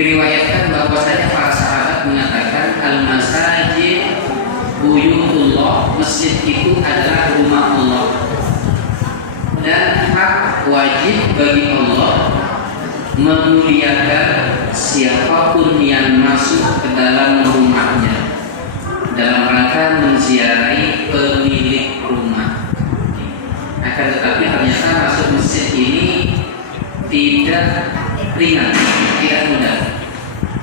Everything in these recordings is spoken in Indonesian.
Diriwayatkan bahwasanya para sahabat mengatakan al-masajid buyutullah, masjid itu adalah rumah Allah, dan hak wajib bagi Allah memuliakan siapapun yang masuk ke dalam rumahnya dalam rangka menziarahi pemilik rumah. Akan tetapi ternyata masuk masjid ini tidak ringan, tidak mudah.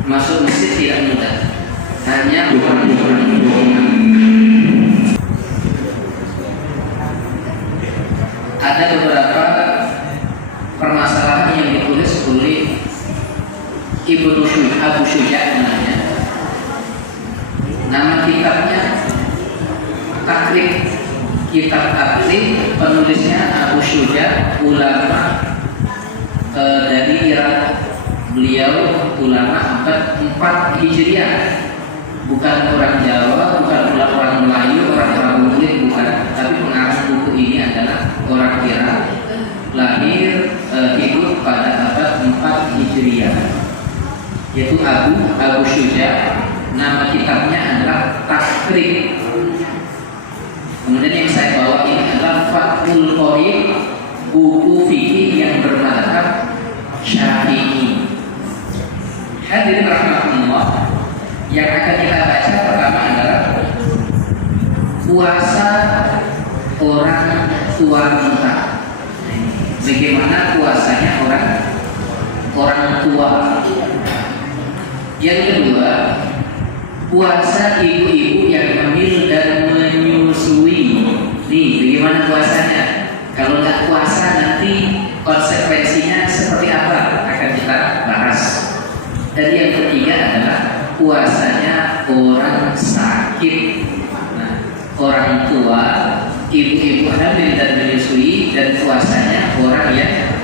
Masuk masjid tidak mudah. Hanya orang-orang beriman. Ada beberapa permasalahan yang ditulis oleh Ibnu Abu Syuja namanya. Nama kitabnya Takrib, kitab Takrib, penulisnya Abu Syuja, ulama dari Irak. Beliau ulama abad 4 Hijriah, bukan orang Jawa, bukan orang Melayu, orang Muslim, bukan. Tapi pengarang buku ini adalah orang Irak, lahir hidup pada abad 4 Hijriah, yaitu Abu Syuja. Nama kitabnya adalah Takrib. Kemudian yang saya bawa ini adalah Fathul Qorib, buku fikih yang bermadhab Syafi'i. Hadirin rahmatullah, yang akan kita baca pertama adalah puasa orang tua kita. Bagaimana puasanya orang tua. Yang kedua, puasa ibu-ibu yang hamil dan menyusui. Nih, bagaimana puasanya? Kalau nggak puasa nanti konsekuensinya seperti apa? Akan kita bahas. Dan yang ketiga adalah puasanya orang sakit. Nah, orang tua, ibu-ibu hamil dan menyusui, dan puasanya orang yang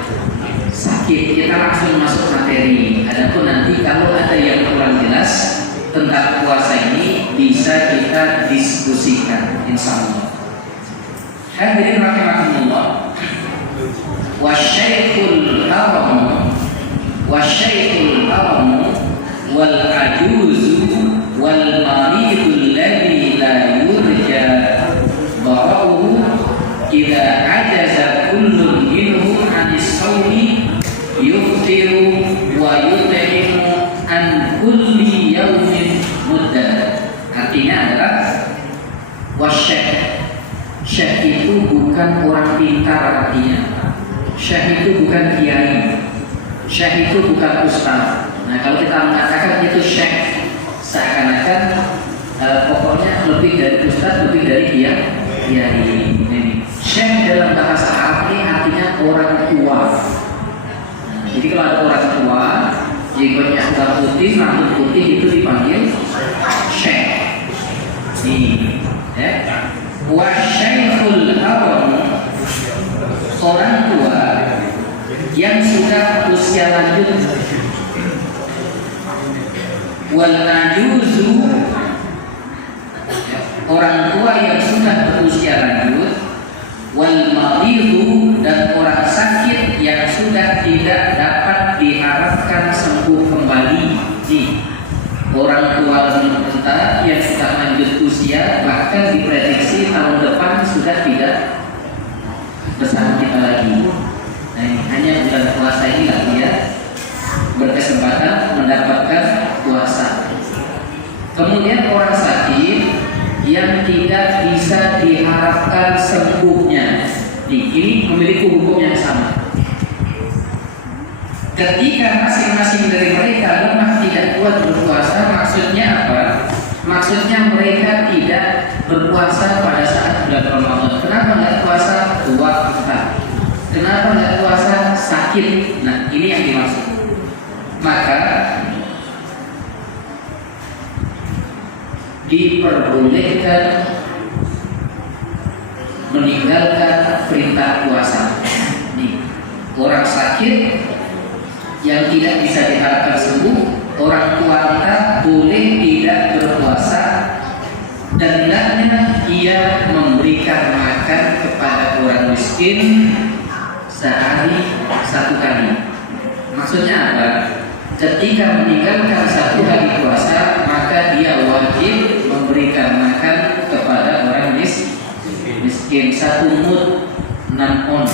sakit. Kita langsung masuk materi. Adapun nanti kalau ada yang kurang jelas tentang puasa ini bisa kita diskusikan, insyaallah. Hadirin rahimakumullah. Wasyaikhul haram wal ajuzu wal maridul ladzi la yurja darahu idza ajaza kullun minhum 'anis shaumi yuftiru wa yut'imu an kulli yaumin muddah. Artinya adalah wasyekh. Syekh itu bukan orang pintar artinya. Syekh itu bukan kiai. Syekh itu bukan ustaz. Nah, kalau kita mengatakan itu syekh, seakan-akan pokoknya lebih dari ustaz, lebih dari kiai. Syekh dalam bahasa Arab ini artinya orang tua. Nah, jadi kalau ada orang tua, jenggotnya sudah putih, rambut putih, itu dipanggil syekh. Nih, ya. Wasyaikhul haram, orang tua yang sudah usia lanjut, wal ajuzu, orang tua yang sudah berusia lanjut, wal maridu, dan orang sakit yang sudah tidak dapat diharapkan sembuh kembali. Orang tua renta yang sudah lanjut usia, bahkan diprediksi tahun depan sudah tidak bersama kita lagi. Nah, ini hanya bulan puasa ini lah dia berkesempatan mendapatkan puasa. Kemudian orang sakit yang tidak bisa diharapkan sembuhnya, ini memiliki hukum yang sama. Ketika masing-masing dari mereka lemah tidak kuat berpuasa, maksudnya apa? Maksudnya mereka tidak berpuasa pada saat bulan Ramadan. Kenapa nggak puasa? Tua kita. Kenapa nggak puasa? Sakit. Nah, ini yang dimaksud. Maka diperbolehkan meninggalkan perintah puasa. Nih, orang sakit yang tidak bisa diharapkan sembuh, orang tua kita boleh tidak berpuasa, dan hendaknya dia memberikan makan kepada orang miskin sehari 1 kali. Maksudnya apa? ketika meninggalkan satu hari puasa, maka dia wajib memberikan makan kepada orang miskin 1 mud 6 on.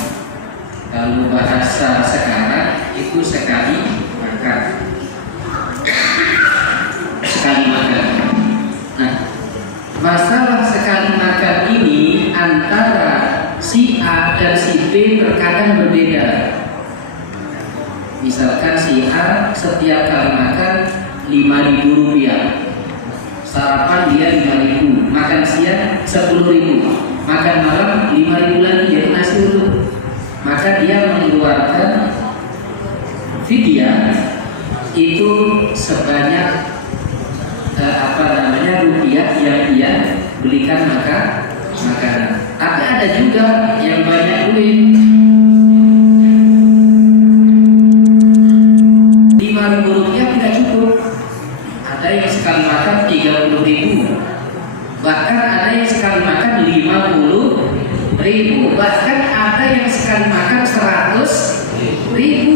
Kalau bahasa sekarang itu sekali makan. Sekali makan. Nah, masalah sekali makan ini antara si A dan si B terkadang berbeda. Misalkan si A setiap kali makan 5.000 rupiah, sarapan dia 5.000, makan siang 10.000, makan malam 5.000 lagi, jadi nasi uduk. Maka dia mengeluarkan fidyah itu sebanyak rupiah yang dia belikan makanan. Tapi ada juga yang banyak duit, 5.000 rupiah tidak cukup. Ada yang sekali makan 30.000, bahkan ada yang sekali makan 50.000, bahkan ada yang sekali makan 100.000.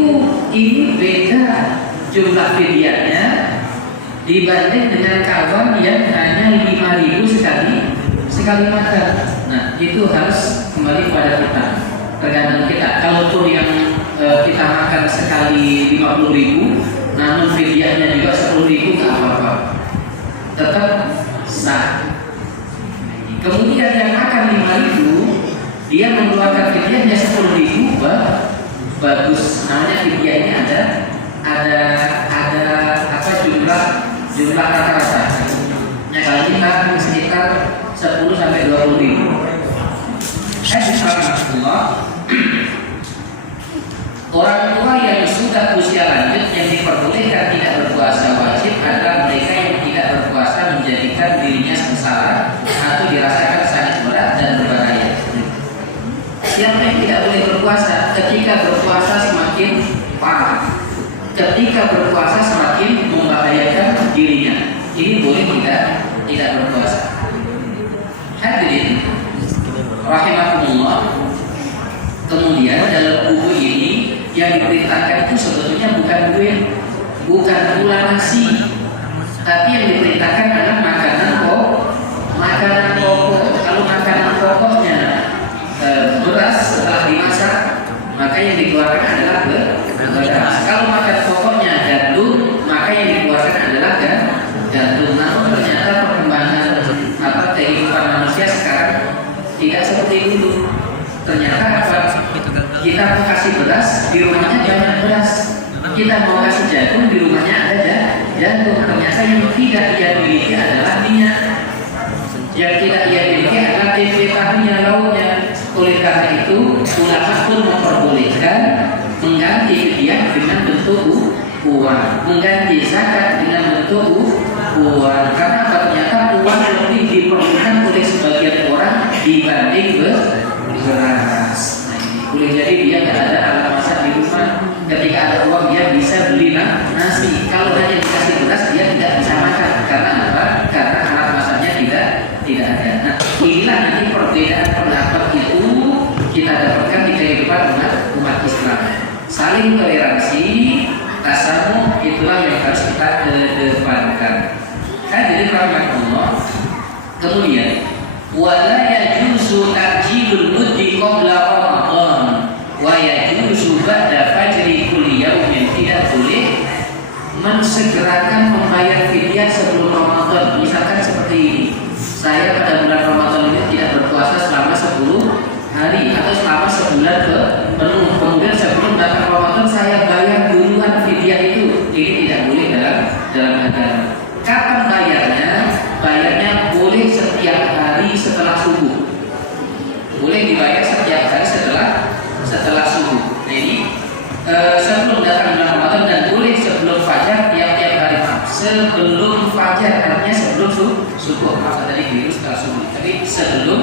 Ini beda jumlah fidyahnya dibanding dengan kawan yang hanya 5.000 sekali makan. Nah, itu harus kembali pada kita, tergantung kita. Kalaupun yang kita makan sekali 50.000, namun fidyahnya juga 10.000, nggak apa-apa, tetap sah. Kemudian yang makan 5.000, dia mengeluarkan fidyahnya 10.000, bagus. Namanya fidyah ini ada jumlah rata-rata. Yang kali kita sekitar 10 sampai 20.000. Orang tua yang sudah usia lanjut yang diperbolehkan tidak berpuasa wajib adalah mereka yang tidak berpuasa menjadikan dirinya sengsara atau dirasakan sangat berat dan berbahaya. Siapa yang tidak boleh berpuasa? Ketika berpuasa semakin parah, ketika berpuasa semakin membahayakan dirinya, ini boleh tidak berpuasa. Hadirin rahimakumullah. Kemudian dalam buku ini yang diperintahkan itu sebetulnya bukan duit, bukan pula nasi, tapi yang diperintahkan adalah makanan pokok. Kalau makanan pokoknya beras setelah dimasak, maka yang dikeluarkan adalah beras. Kalau makan pokoknya gandum, maka yang dikeluarkan adalah gandum. Namun ternyata perkembangan kehidupan manusia sekarang tidak seperti itu. Ternyata kita mau kasih beras, di rumahnya banyak beras. Kita mau kasih jagung, di rumahnya ada jagung. Ternyata yang tidak ia miliki adalah minyak. Yang tidak ia miliki adalah tempe tahunya, lauknya. Oleh karena itu, ulama pun memperbolehkan mengganti fidyah dengan bentuk uang, mengganti zakat dengan bentuk uang. Karena ternyata uang lebih diperlukan oleh sebagian orang dibanding beras. Boleh jadi dia nggak ada alat masak di rumah. Ketika ada uang dia bisa beli nasi. Kalau hanya dikasih beras dia tidak bisa makan. Karena apa? Karena alat masaknya tidak ada. Nah, inilah nanti perbedaan pendapat itu kita dapatkan di kehidupan umat Islam. Saling toleransi, tasamuh, itulah yang harus kita kedepankan. Hadirin rahmatullah. Kemudian wala yajuzu ta'jilul muddi qabla Ramadan wa yajuzu ba'da fajri kulli yaumin. Tidak boleh mensegerakan membayar fidyah sebelum Ramadan. Misalkan seperti ini, saya pada bulan Ramadan ini tidak berpuasa selama 10 hari atau selama sebulan penuh. Kemudian sebelum datang Ramadan saya bayar duluan fidyah itu. Ini tidak boleh dalam agama. Kapan bayarnya? Bayarnya boleh setiap hari setelah subuh. Boleh dibayar setiap hari setelah subuh. Nah ini sebelum datang bulan Ramadan, dan boleh sebelum fajar tiap-tiap hari. Sebelum fajar artinya sebelum subuh. Masa tadi biru setelah subuh. Tapi sebelum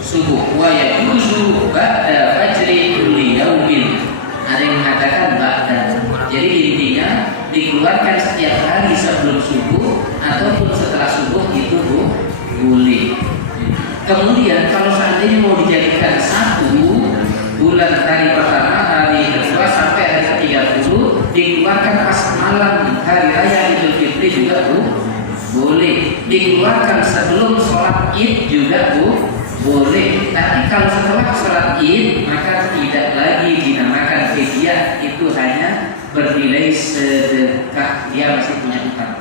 subuh. Wa yajuzu ba'da fajri kulli yaumin. Ada yang mengatakan ba'da. Jadi intinya dikeluarkan setiap hari sebelum subuh ataupun setelah subuh itu boleh. Kemudian kalau seandainya mau dijadikan satu bulan, hari pertama, hari kedua sampai hari ke-30 dikeluarkan dikeluarkan sebelum sholat id juga boleh. Tapi kalau setelah sholat id maka tidak lagi dinamakan fidyah, itu hanya bernilai sedekah, dia masih punya utang.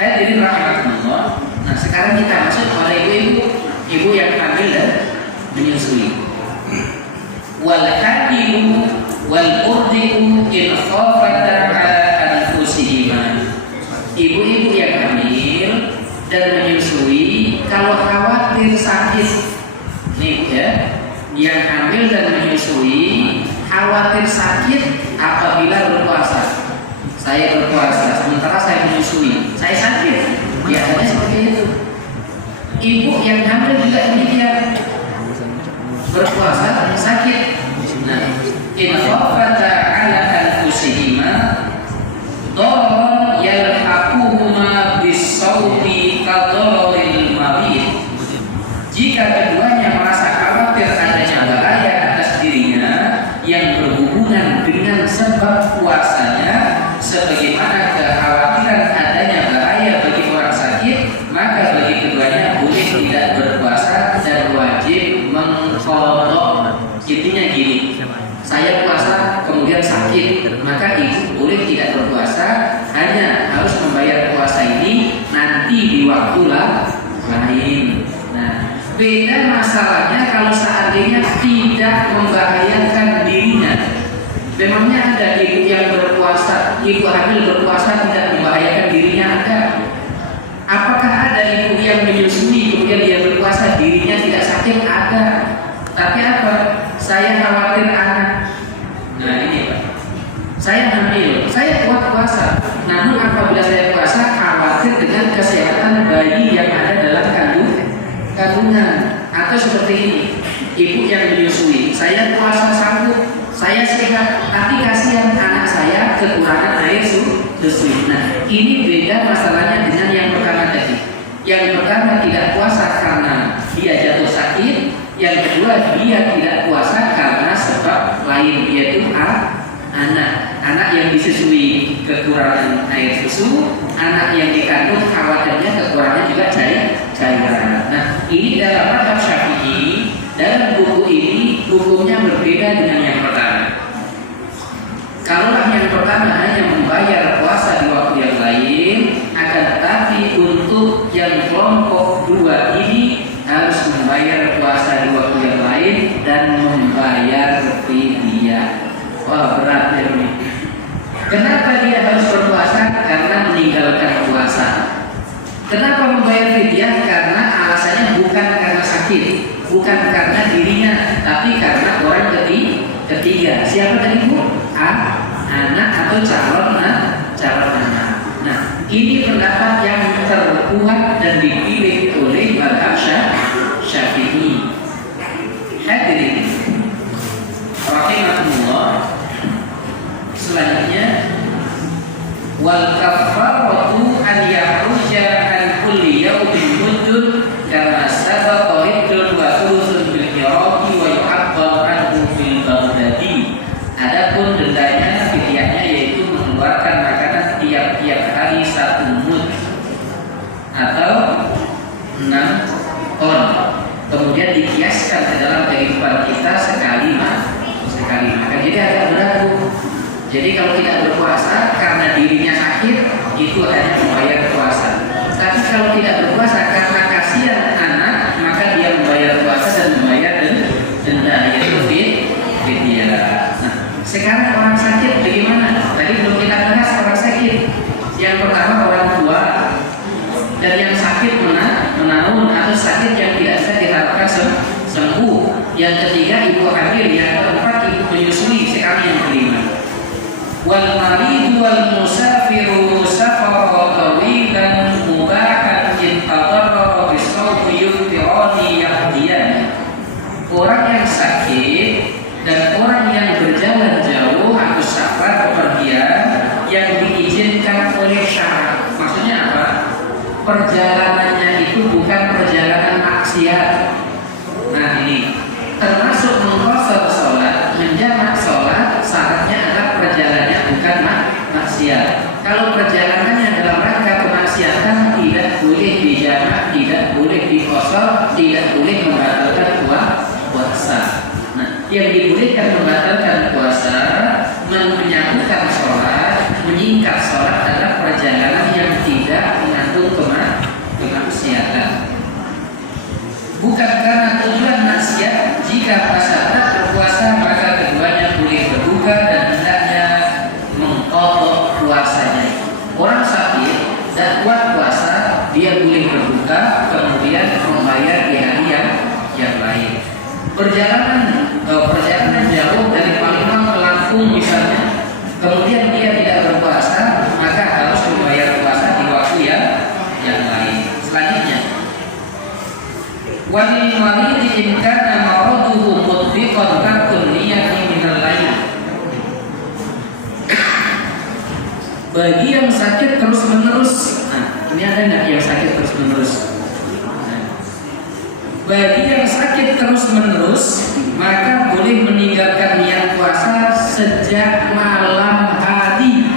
Hadirin rahimakumullah. Nah sekarang kita masuk pada ibu yang hamil dan menyusui. Wal hadimu wal urdiu in khafata ala anfusihima. Ibu-ibu yang hamil dan menyusui kalau khawatir sakit, nih ya, yang hamil dan menyusui khawatir sakit apabila berpuasa. Saya berpuasa sementara saya menyusui, saya sakit, biasanya seperti itu. Ibu yang hamil juga demikian, berpuasa sakit. Nah, in khafata ala anfusihima dharan yalhaquhuma bis-sawmi kadharil marid. Jika keduanya merasa khawatir adanya bahaya atas dirinya yang berhubungan dengan sebab puasanya, sebagaimana kekhawatiran adanya bahaya bagi orang sakit, maka bagi keduanya boleh tidak berpuasa dan wajib mengqadha. Intinya gini, saya puasa kemudian sakit, maka ibu boleh tidak berpuasa, hanya harus membayar puasa ini nanti di waktu lain. Nah, beda masalahnya kalau seandainya tidak membahayakan dirinya. Memangnya ada ibu yang berpuasa, ibu hamil berpuasa tidak membahayakan dirinya, ada? Apakah ada ibu yang menyusui kemudian dia berpuasa dirinya tidak sakit? Ada. Tapi apa? Saya khawatir anak. Nah ini Pak, saya hamil, saya kuat puasa, namun apabila saya puasa khawatir dengan kesehatan bayi yang ada dalam kandungan. Atau seperti ini, ibu yang menyusui, saya puasa sanggup, saya sehat, tapi kasihan anak saya kekurangan air susu. Nah ini beda masalahnya dengan yang pertama tadi. Yang pertama tidak puasa karena dia jatuh sakit, yang kedua dia tidak puasa karena sebab lain, yaitu anak yang disusui kekurangan air susu, anak yang dikandung khawatirnya kekurangan juga cairan. Nah ini dalam mazhab Syafi'i, dalam buku ini hukumnya berbeda dengan yang pertama. Kalaulah yang pertama hanya membayar puasa di waktu yang lain, akan tetapi untuk yang kelompok dua ini harus membayar puasa di waktu yang lain dan membayar fidyah. Wah berat ya ini. Kenapa dia harus berpuasa? Karena meninggalkan puasa. Kenapa membayar fidyah? Karena alasannya bukan karena sakit, bukan karena dirinya, tapi karena orang ketiga. Siapa tadi Bu? Anak atau calon anak. Nah, ini pendapat yang terkuat dan dipilih oleh mazhab Syafi'i. Hadirin rahimakumullah. Selanjutnya, wal kafaratu an yakhruja an kulli yawmin muddun kama sabaqa hidrun wa thuluthun bil iraqi wa yu'abbar anhu fil baghdadi. Adapun dendanya, fidyahnya yaitu mengeluarkan makanan tiap-tiap hari 1 mud atau 6 ton. Kemudian dikiaskan ke dalam kehidupan kita sekali makan. Jadi agak berat Bu. Jadi kalau tidak berpuasa karena dirinya sakit, itu hanya membayar puasa. Tapi kalau tidak berpuasa karena kasihan anak, maka dia membayar puasa dan membayar denda, yaitu fidyah. Nah, sekarang orang sakit bagaimana? Tadi belum kita bahas orang sakit. Yang pertama orang tua, dan yang sakit menahun atau sakit yang tidak bisa diharapkan sembuh. Yang ketiga ibu hamil, yang keempat ibu menyusui, sekarang yang kelima. Wal maridu wal musafiru safara tawilan mubahan in tadarrara bisawmi yuftirani yahdiyan. Orang yang sakit dan orang yang berjalan jauh atau safar bepergian yang diizinkan oleh syarat. Maksudnya apa? Perjalanannya itu bukan perjalanan maksiat. Nah ini termasuk mengqashar sholat, menjamak sholat, syaratnya adalah perjalanannya bukan maksiat. Kalau perjalanannya dalam rangka kemaksiatan, tidak boleh dijamak, tidak boleh dikosor, tidak boleh membatalkan puasa. Nah, yang dibolehkan membatalkan puasa, menyambungkan sholat, menyingkat sholat adalah perjalanan yang tidak mengandung kemaksiatan. Bukan karena tujuan maksiat, jika pasangan berpuasa maka keduanya boleh berbuka dan hendaknya mengqadha puasanya. Orang sakit dan kuat puasa, dia boleh berbuka kemudian membayar di hari yang lain. Perjalanan jauh dari Palembang ke Lampung misalnya, kemudian dia tidak berpuasa, maka harus membayar puasa di waktu yang lain. Selanjutnya, walil maridi in kana maraduhu mutbiqan tarkun niyati minal lail. Bagi yang sakit terus menerus, ini ada nggak yang sakit terus menerus? Bagi yang sakit terus menerus, maka boleh meninggalkan niat puasa sejak malam hari.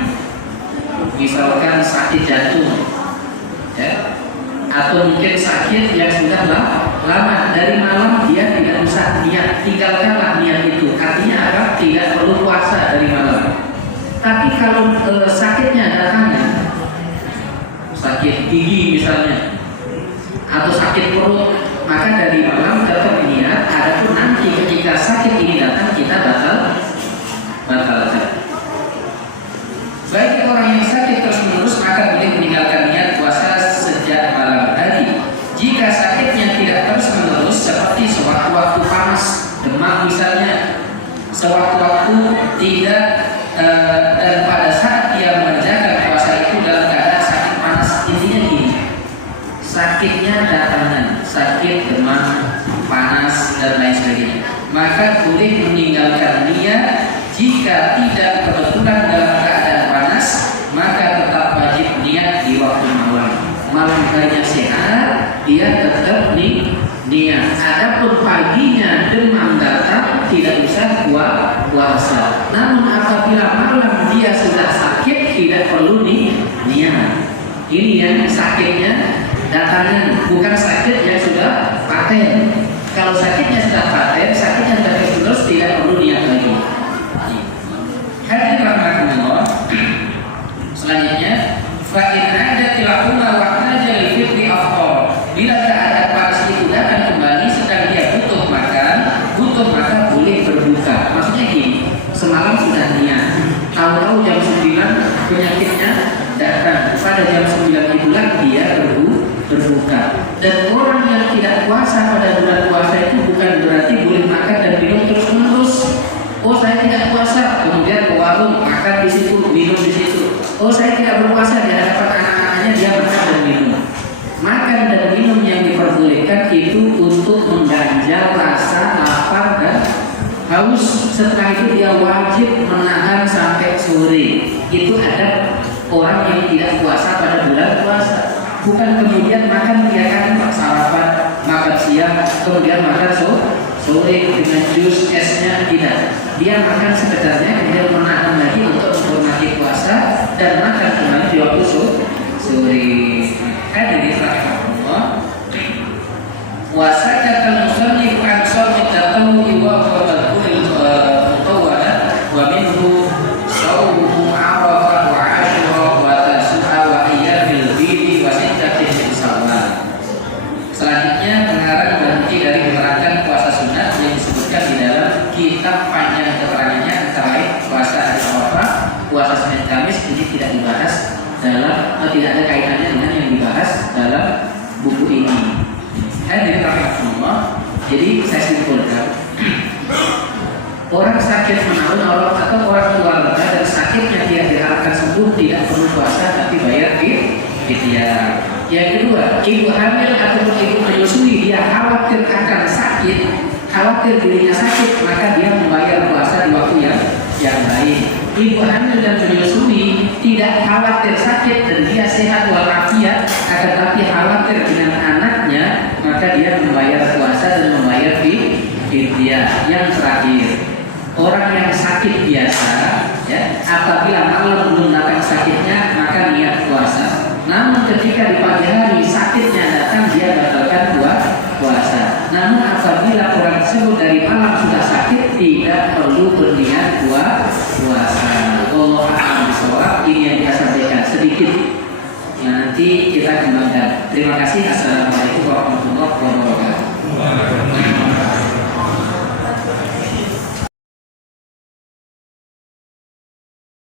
Misalkan sakit jantung, ya, atau mungkin sakit yang sudah lama, dari malam dia tidak usah niat, tinggalkanlah niat itu. Artinya apa? Tidak perlu puasa dari malam. Tapi kalau sakitnya datangnya, sakit gigi misalnya, atau sakit perut, maka dari malam tetap niat. Adapun nanti ketika sakit ini datang, kita batalkan. Bagi orang yang sakit terus menerus, maka boleh meninggalkan niat puasa sejak malam hari. Jika sakitnya tidak terus menerus, seperti sewaktu-waktu panas, demam misalnya, sewaktu-waktu tidak, dan pada saat dia mengerjakan puasa itu dalam keadaan sakit panas, intinya gini, sakitnya datangan, sakit, demam, panas dan lain sebagainya, maka boleh meninggalkan niat. Jika tidak kebetulan dalam keadaan panas, maka tetap wajib niat di waktu malam. Malam harinya sehat, dia tetap niat. Adapun paginya demam datang, tidak usah puasa. Namun apabila malam dia sudah sakit, tidak perlu niat. Ini yang sakitnya datangan, bukan sakit yang sudah paten. Kalau sakitnya sudah paten, sakitnya sudah terus, tidak perlu niat lagi. Hadirin rahimakumullah. Selanjutnya, fa in ada tilakuma wa haja li fitri afdal. Bila keadaan panas itu datang kembali sedang dia butuh makan, maka boleh berbuka. Maksudnya gini, semalam sudah niat, tahu-tahu jam 9 penyakitnya datang, pada jam 9 itulah dia berbuka. Dan orang yang tidak puasa pada bulan puasa itu bukan berarti boleh makan dan minum terus-menerus. Oh, saya tidak puasa, kemudian ke warung makan di situ, minum di situ. Oh, saya tidak berpuasa, di hadapan anak-anaknya dia makan dan minum. Makan dan minum yang diperbolehkan itu untuk mengganjal rasa lapar dan haus. Setelah itu dia wajib menahan sampai sore. Itu ada orang yang tidak puasa pada bulan puasa. Bukan kemudian makan 3 kali, sarapan, makan siang, kemudian makan sore dengan jus esnya, tidak. Dia makan sekedarnya, kemudian menahan lagi untuk menghormati puasa dan makan kembali di waktu sore. Hadirin rahimahullah. Puasa kata musannif an shaumi tatawwi wa qadul mutawwala wa minhu shaumu Arafah wa Asyura wa Tasu'a wa ayyamil bidi wa sittatin min Syawal. Selanjutnya pengarang berhenti dari menerangkan puasa sunat yang disebutkan di dalam kitab panjang keterangannya, antara lain puasa hari Arafah, puasa Senin Kamis. Ini tidak dibahas dalam, atau tidak ada kaitannya dengan yang dibahas dalam buku ini. Hadirin rahimahullah. Jadi saya simpulkan, orang sakit menaun atau orang keluarga dan sakitnya dia diharapkan sembuh tidak perlu puasa tapi bayar fidyah. Yang kedua, ibu hamil ataupun ibu menyusui, dia khawatir akan sakit, khawatir dirinya sakit, maka dia membayar puasa di waktu yang lain. Ibu hamil dan menyusui tidak khawatir sakit dan dia sehat walafiat, akan tapi khawatir dengan anaknya, maka dia membayar puasa dan membayar fidyah. Yang terakhir, orang yang sakit biasa, ya, apabila malam belum datang sakitnya, maka niat puasa. Namun ketika di pagi hari puasa. Allah a'lam bishawab. Ini yang kita sampaikan sedikit. Nanti kita kembangkan. Terima kasih. Assalamualaikum warahmatullahi wabarakatuh.